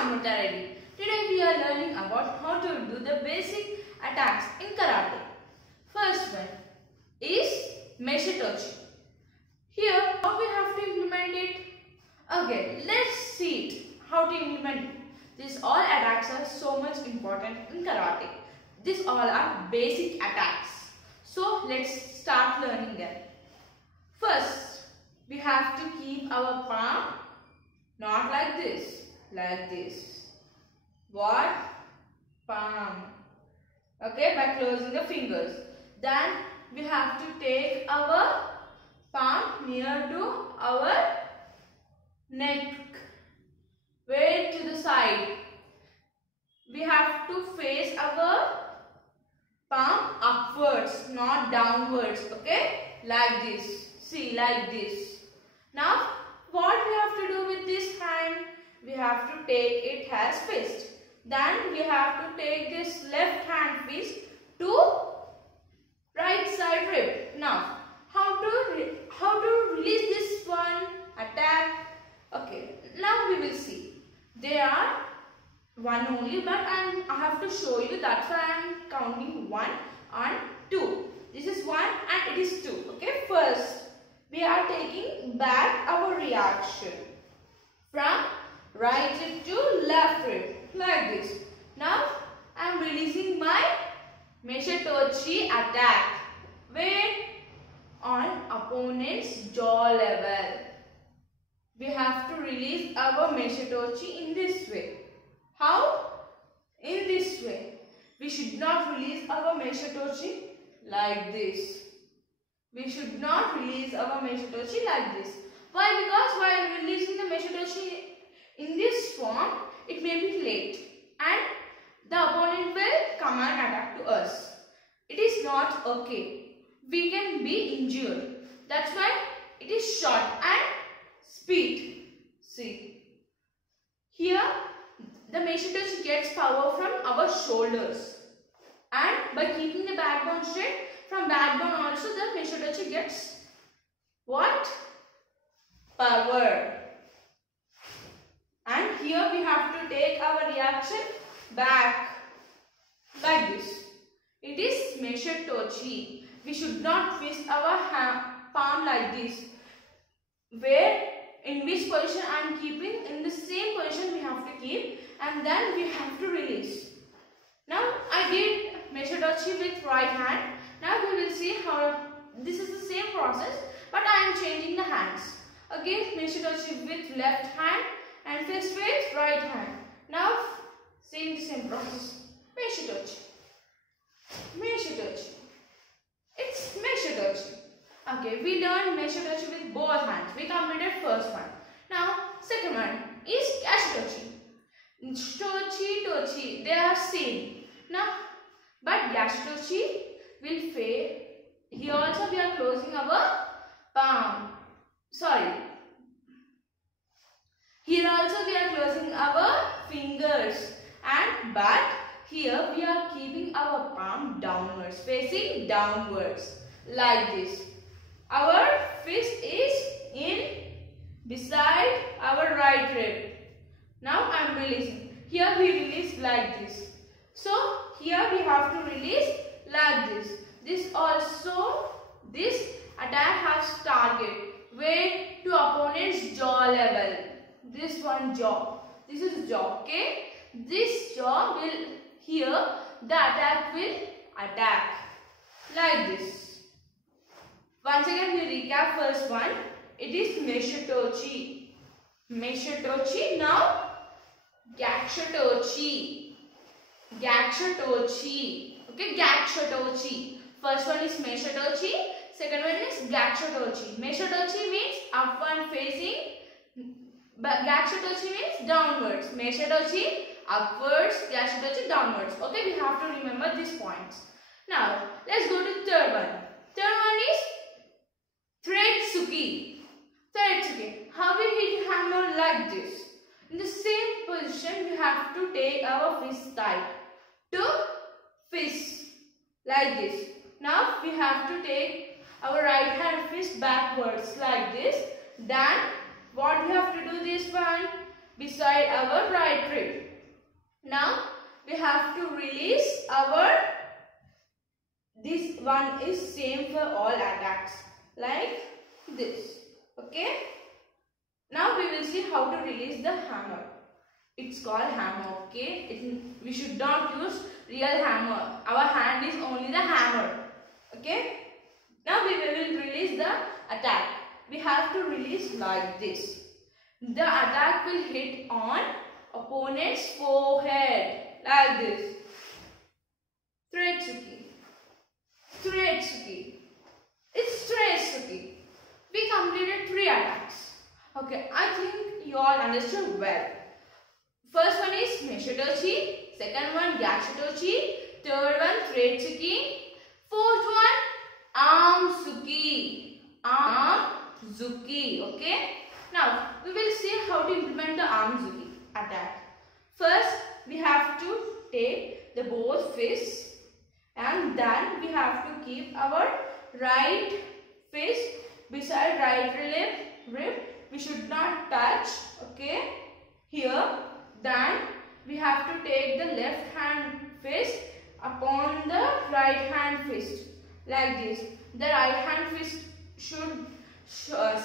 Amrita Reddy. Today we are learning about how to do the basic attacks in karate. First one is Meishitochi. Here how we have to implement it? Okay, let's see it. How to implement it. These all attacks are so much important in karate. These all are basic attacks. So let's start learning them. First, we have to keep our palm not like this, like this. What? Palm. Okay, by closing the fingers. Then we have to take our palm near to our neck. Way to the side. We have to face our palm upwards, not downwards. Okay, like this. See, like this. Now, what we have to do with this hand? We have to take it as fist. Then we have to take this left hand fist to right side rib. Now, how to release this one attack? Okay, now we will see. There are one only, but I have to show you. That's why I am counting 1 and 2. This is 1 and it is 2. Okay, first we are taking back our reaction from right rib to left rib like this. Now I am releasing my Meishitochi attack. Wait, on opponent's jaw level. We have to release our Meishitochi in this way. How? In this way. We should not release our Meishitochi like this. We should not release our Meishitochi like this. Why? Because while releasing the Meishitochi in this form, it may be late and the opponent will come and attack to us. It is not okay. We can be injured. That's why it is short and speed. See. Here the Meishitochi gets power from our shoulders. And by keeping the backbone straight, from backbone also the Meishitochi gets what? Power. And here we have to take our reaction back like this. It is Meishitochi. We should not twist our palm like this. Where, in which position I am keeping, in the same position we have to keep, and then we have to release. Now I did Meishitochi with right hand. Now we will see how this is the same process, but I am changing the hands. Again Meishitochi with left hand and fist with right hand. Now same process. Meishitochi. Meishitochi. It's Meishitochi. Okay, we learned Meishitochi with both hands. We completed first one. Now second one is Yashitochi. Tochi, they are same. Now, but Yashitochi will fade. Here also we are closing our palm. Sorry. Here also we are closing our fingers. But here we are keeping our palm downwards, facing downwards like this. Our fist is in beside our right rib. Now I am releasing. Here we release like this. So here we have to release like this. This attack has target. Way to opponent's jaw level. This one jaw. This is jaw. Okay. This jaw will, here the attack will attack like this. Once again we recap first one. It is Meishitochi. Meishitochi. Now Gakshitochi. Gakshitochi. Okay, Gakshitochi. First one is Meishitochi. Second one is Gakshitochi. Meishitochi means upward facing. But Gakshitochi means downwards. Meishitochi upwards. Gakshitochi downwards. Okay, we have to remember these points. Now let's go to third one. Third one is Threadsuki. Threadsuki. How we hit hammer like this. In the same position we have to take our fist tight to fist like this. Now we have to take our right hand fist backwards like this. Then what we have to do this one? beside our right rib. Now we have to release our, this one is same for all attacks like this. Okay. Now we will see how to release the hammer. It's called hammer. Okay. We should not use real hammer. Our hand is only the hammer. Okay. Now we will release the attack. We have to release like this. The attack will hit on opponent's forehead like this. Tsuretsuki. Tsuretsuki. It's Tsuretsuki. We completed 3 attacks. Okay, I think you all understood well. First one is Meishotochi, second one Gyakushotochi, third one Tsuretsuki, fourth one Armsuki. Armsuki. Okay. Now we will see how to implement the Armsuki attack. First we have to take the both fists and then we have to keep our right fist beside right rib. We should not touch. Okay. Here. Then we have to take the left hand fist upon the right hand fist like this. The right hand fist should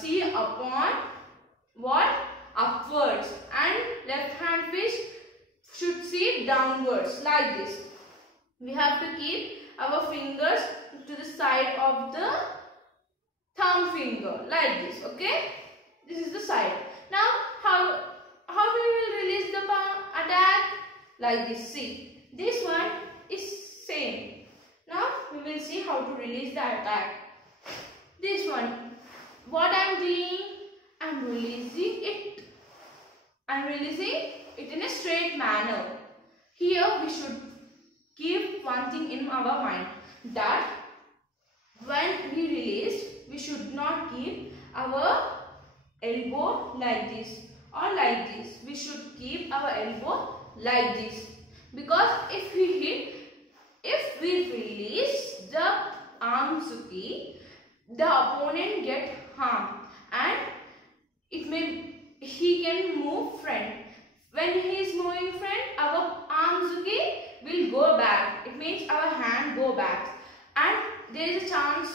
see upon what? Upwards, and left hand fist should see downwards like this. We have to keep our fingers to the side of the thumb finger like this. Okay. This is the side. Now how we will release the attack? Like this. See, this one is same. Now we will see how to release the attack. This one, what I am doing, I am releasing it. I am releasing it in a straight manner. Here we should keep one thing in our mind, that when we release, we should not keep our elbow like this or like this. We should keep our elbow like this, because if we release the Armsuki, the opponent get harmed and he can move front. When he is moving front, our Armsuki will go back. It means our hand go back, and there is a chance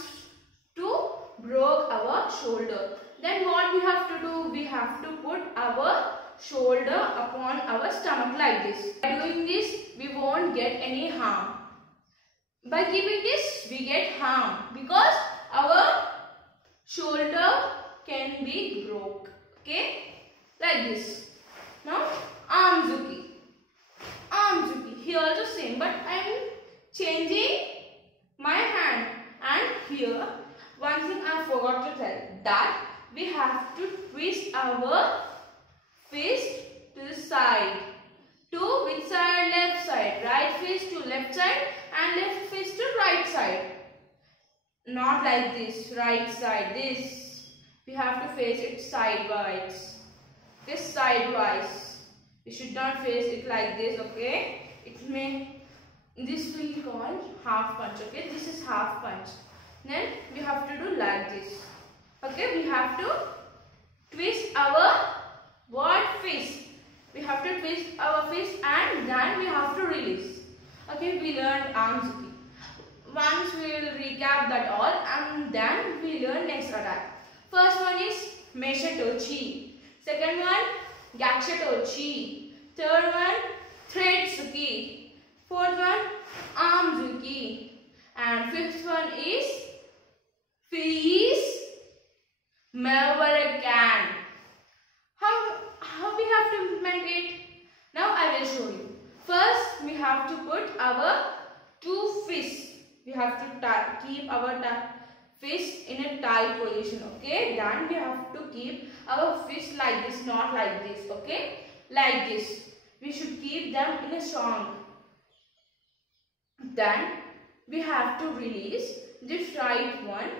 to break our shoulder. Then what we have to do? We have to put our shoulder upon our stomach like this. By doing this, we won't get any harm. By keeping this, we get harm because our shoulder can be broke. Okay, like this. Now Armsuki. Armsuki. Here also same, but I am changing my hand. And here, one thing I forgot to tell, that we have to twist our fist to the side. To which side? Left side. Right fist to left side and left fist to right side. Not like this. Right side. This. We have to face it sidewise. This sidewise. We should not face it like this. Okay. This will be called half punch. Okay. This is half punch. Then we have to do like this. Okay. We have to twist our fist. We have to twist our fist and then we have to release. Okay, we learned Armsuki. Once we will recap that all and then we learn next attack. First one is Meishotochi. Second one, Gyakushotochi. Third one, Tsuretsuki. Fourth one, Armsuki. And fifth one is Face Mavarakan. How we have to implement it? Now I will show you. First, we have to put our two fists. We have to keep our fist in a tight position. Okay. Then we have to keep our fist like this, not like this. Okay. Like this. We should keep them in a strong. Then we have to release this right one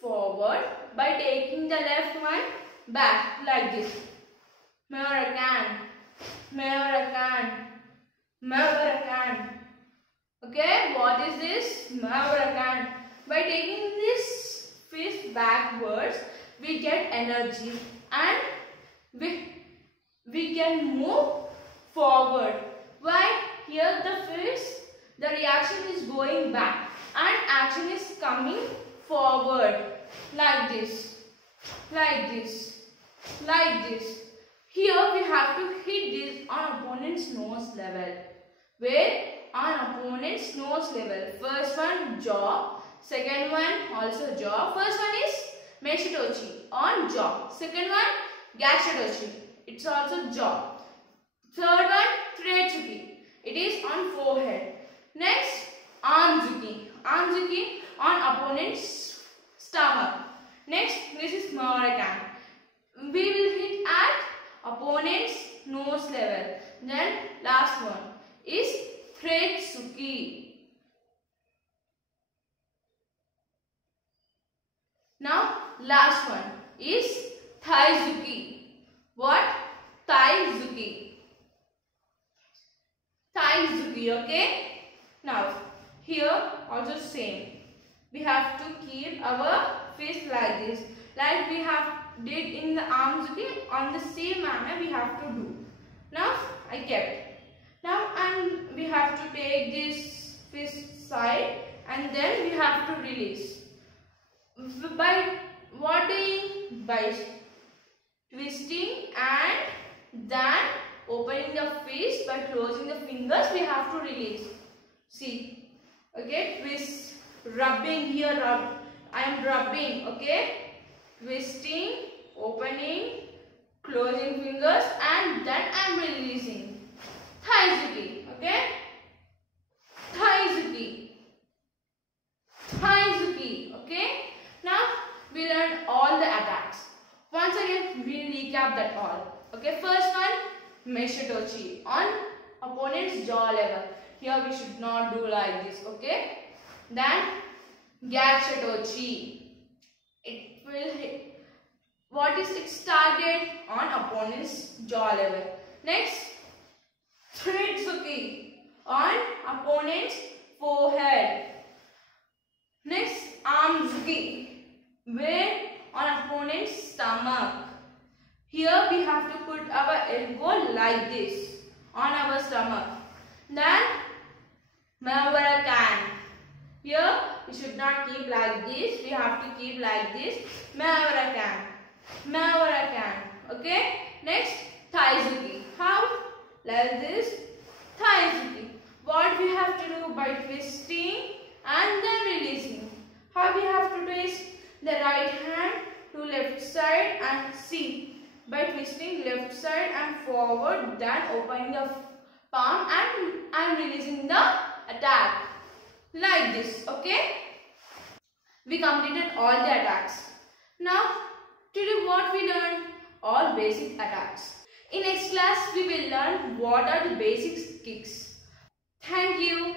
forward by taking the left one back like this. Mavarakan, Mavarakan, Mavarakan. Okay, what is this? Mavarakan. By taking this fist backwards, we get energy and we can move forward. Why? Here the reaction is going back and action is coming forward like this, like this, like this. Here we have to hit this on opponent's nose level. Where? On opponent's nose level. First one jaw, second one also jaw. First one is Meishitochi on jaw. Second one Gashitochi. It's also jaw. Third one Tsuretsuki. It is on forehead. Next Anzuki. Anzuki on opponent's stomach. Next this is Murakan. We will hit at opponent's nose level. Then last one is Tsuretsuki. Now last one is Taizuki. What? Taizuki. Taizuki, okay? Now here also same. We have to keep our fist like this. Like we have did in the Anzuki, on the same manner we have to do. Now I kept. Now we have to take this fist side and then we have to release. By what doing? By twisting and then opening the fist, by closing the fingers we have to release. See, okay, twist, rubbing here, I am rubbing, okay, twisting, opening, closing fingers and then I am releasing. Taizuki, okay, Taizuki, Taizuki, okay. Now we learned all the attacks. Once again we recap that all. Okay, first one Meishitochi on opponent's jaw level. Here we should not do like this. Okay. Then Gashitochi. It will hit. What is its target? On opponent's jaw level. Next Tsuretsuki on opponent's forehead. Next Anzuki. Where? On opponent's stomach. Here we have to put our elbow like this on our stomach. Then Murakan. Here we should not keep like this. We have to keep like this. Murakan. Murakan. Okay. Next Taizuki. How? Like this. Taizuki. What we have to do? By twisting and then releasing. How we have to twist? The right hand to left side and see, by twisting left side and forward, then opening the palm and releasing the attack like this. Okay, we completed all the attacks. Now today what we learned? All basic attacks. In next class we will learn what are the basic kicks. Thank you.